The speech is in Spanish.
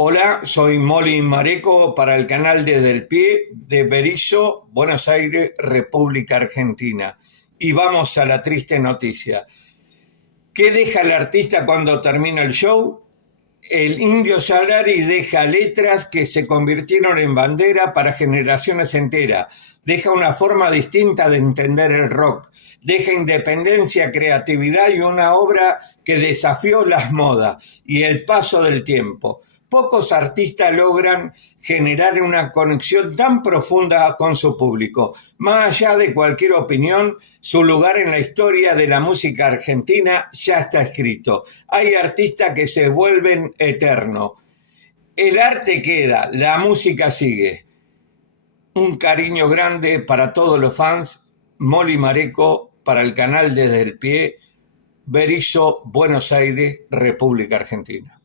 Hola, soy Molly Mareco para el canal Desde el Pie de Berisso, Buenos Aires, República Argentina. Y vamos a la triste noticia. ¿Qué deja el artista cuando termina el show? El Indio Solari deja letras que se convirtieron en bandera para generaciones enteras. Deja una forma distinta de entender el rock. Deja independencia, creatividad y una obra que desafió las modas y el paso del tiempo. Pocos artistas logran generar una conexión tan profunda con su público. Más allá de cualquier opinión, su lugar en la historia de la música argentina ya está escrito. Hay artistas que se vuelven eternos. El arte queda, la música sigue. Un cariño grande para todos los fans. Molly Mareco para el canal Desde el Pie, Berisso, Buenos Aires, República Argentina.